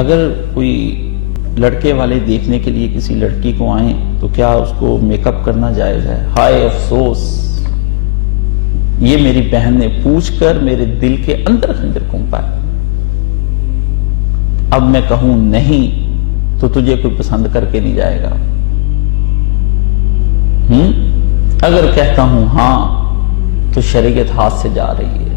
اگر کوئی لڑکے والے دیکھنے کے لیے کسی لڑکی کو آئیں تو کیا اس کو میک اپ کرنا جائز ہے؟ ہائے افسوس، یہ میری بہن نے پوچھ کر میرے دل کے اندر خنجر گھونپا ہے۔ اب میں کہوں نہیں تو تجھے کوئی پسند کر کے نہیں جائے گا، اگر کہتا ہوں ہاں تو شریعت ہاتھ سے جا رہی ہے۔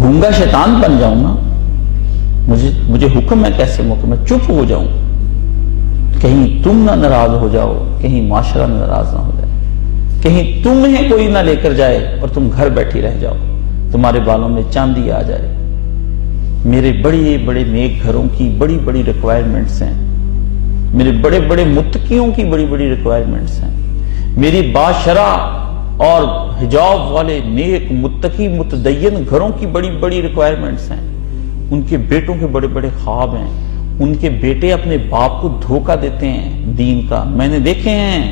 گونگا شیطان بن جاؤں نا، مجھے حکم ہے کیسے موقع میں چپ ہو جاؤں، کہیں تم نہ ناراض ہو جاؤ، کہیں معاشرہ ناراض نہ ہو جائے، کہیں تمہیں کوئی نہ لے کر جائے اور تم گھر بیٹھی رہ جاؤ، تمہارے بالوں میں چاندی آ جائے۔ میرے بڑے بڑے نیک گھروں کی بڑی بڑی ریکوائرمنٹس ہیں، میرے بڑے بڑے متقیوں کی بڑی بڑی ریکوائرمنٹس ہیں، میری باشرع اور حجاب والے نیک متقی متدین گھروں کی بڑی بڑی ریکوائرمنٹس ہیں۔ ان کے بیٹوں کے بڑے بڑے خواب ہیں، ان کے بیٹے اپنے باپ کو دھوکہ دیتے ہیں دین کا، میں نے دیکھے ہیں۔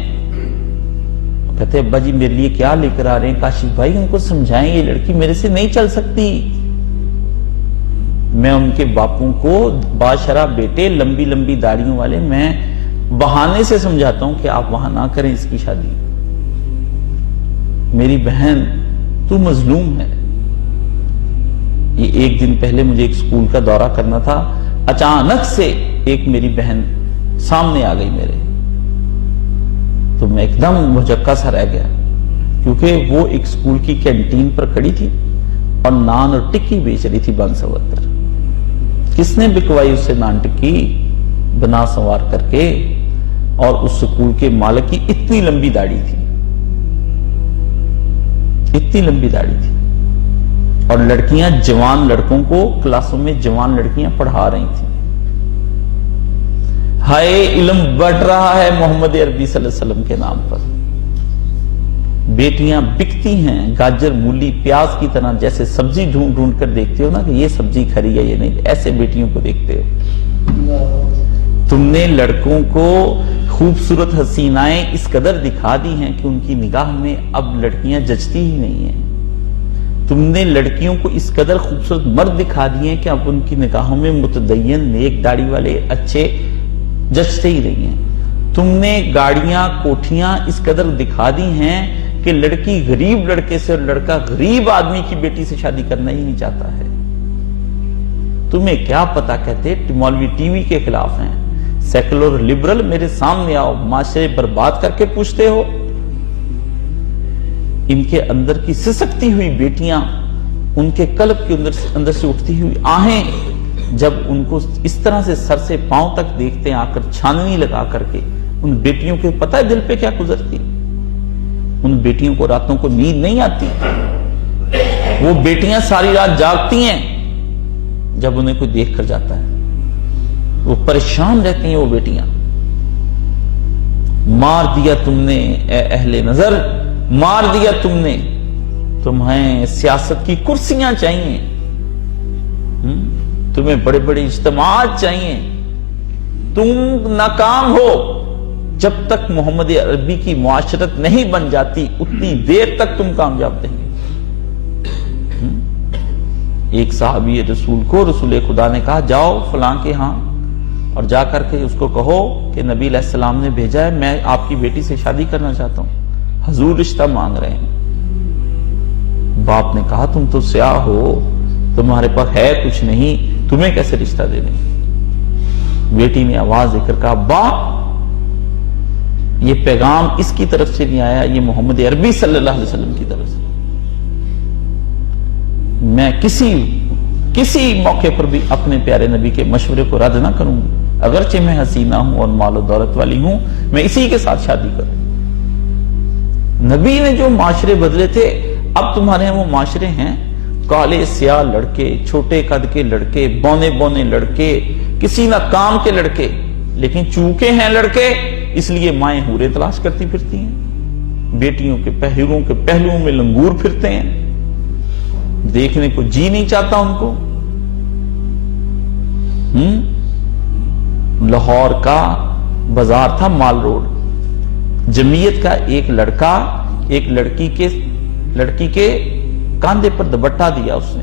کہتے ہیں ابا جی میرے لیے کیا لے کر آ رہے ہیں؟ کاشف بھائی ان کو سمجھائیں یہ لڑکی میرے سے نہیں چل سکتی۔ میں ان کے باپوں کو باشرع بیٹے لمبی لمبی داڑھیوں والے میں بہانے سے سمجھاتا ہوں کہ آپ وہاں نہ کریں اس کی شادی۔ میری بہن تو مظلوم ہے۔ یہ ایک دن پہلے مجھے ایک سکول کا دورہ کرنا تھا، اچانک سے ایک میری بہن سامنے آ گئی میرے، تو میں ایک دم مجکا سا رہ گیا، کیونکہ وہ ایک سکول کی کینٹین پر کھڑی تھی اور نان اور ٹکی بیچ رہی تھی بن سوتر۔ کس نے بکوائی اس سے نان ٹکی؟ بنا سنوار کر کے، اور اس سکول کے مالک کی اتنی لمبی داڑھی تھی، اتنی لمبی داڑھی تھی، اور لڑکیاں جوان لڑکوں کو کلاسوں میں جوان لڑکیاں پڑھا رہی تھیں۔ ہائے علم بڑھ رہا ہے محمد عربی صلی اللہ علیہ وسلم کے نام پر، بیٹیاں بکتی ہیں گاجر مولی پیاز کی طرح، جیسے سبزی ڈھونڈ ڈھونڈ کر دیکھتے ہو نا کہ یہ سبزی کھری ہے یہ نہیں، ایسے بیٹیوں کو دیکھتے ہو۔ تم نے لڑکوں کو خوبصورت حسینائیں اس قدر دکھا دی ہیں کہ ان کی نگاہ میں اب لڑکیاں جچتی ہی نہیں ہیں۔ تم نے لڑکیوں کو اس قدر خوبصورت مرد دکھا دیے ہیں کہ اب ان کی نگاہوں میں متدین نیک داڑھی والے اچھے جچتے ہی نہیں ہیں۔ تم نے گاڑیاں کوٹھیاں اس قدر دکھا دی ہیں کہ لڑکی غریب لڑکے سے اور لڑکا غریب آدمی کی بیٹی سے شادی کرنا ہی نہیں چاہتا ہے۔ تمہیں کیا پتا، کہتے مولوی ٹی وی کے خلاف ہیں، سیکولر لبرل، میرے سامنے آؤ، معاشرے برباد کر کے پوچھتے ہو۔ ان کے اندر کی سسکتی ہوئی بیٹیاں، ان کے قلب کے اندر سے اٹھتی ہوئی آہیں، جب ان کو اس طرح سے سر سے پاؤں تک دیکھتے ہیں آ کر چھاننی لگا کر کے، ان بیٹیوں کے پتہ ہے دل پہ کیا گزرتی؟ ان بیٹیوں کو راتوں کو نیند نہیں آتی، وہ بیٹیاں ساری رات جاگتی ہیں جب انہیں کوئی دیکھ کر جاتا ہے، وہ پریشان رہتی ہیں وہ بیٹیاں۔ مار دیا تم نے اے اہل نظر، مار دیا تم نے، تمہیں سیاست کی کرسیاں چاہیے، تمہیں بڑے بڑے اجتماعات چاہیے، تم ناکام ہو۔ جب تک محمد عربی کی معاشرت نہیں بن جاتی اتنی دیر تک تم کامیاب نہیں۔ ایک صحابی رسول کو رسول خدا نے کہا جاؤ فلاں کے ہاں اور جا کر کے اس کو کہو کہ نبی علیہ السلام نے بھیجا ہے، میں آپ کی بیٹی سے شادی کرنا چاہتا ہوں، حضور رشتہ مانگ رہے ہیں۔ باپ نے کہا تم تو سیاہ ہو، تمہارے پاس ہے کچھ نہیں، تمہیں کیسے رشتہ دے دیں؟ بیٹی نے آواز دے کر کہا باپ یہ پیغام اس کی طرف سے نہیں آیا، یہ محمد عربی صلی اللہ علیہ وسلم کی طرف سے۔ میں کسی موقع پر بھی اپنے پیارے نبی کے مشورے کو رد نہ کروں گی، اگرچہ میں حسینہ ہوں اور مال و دولت والی ہوں، میں اسی کے ساتھ شادی کروں۔ نبی نے جو معاشرے بدلے تھے اب تمہارے ہاں وہ معاشرے ہیں، کالے سیاہ لڑکے، چھوٹے قد کے لڑکے، بونے بونے لڑکے، کسی نہ کام کے لڑکے، لیکن چونکہ ہیں لڑکے اس لیے مائیں حوریں تلاش کرتی پھرتی ہیں، بیٹیوں کے پہلوؤں میں لنگور پھرتے ہیں، دیکھنے کو جی نہیں چاہتا ان کو۔ لاہور کا بازار تھا مال روڈ، جمعیت کا ایک لڑکا ایک لڑکی کے کاندھے پر دوپٹہ دیا اس نے،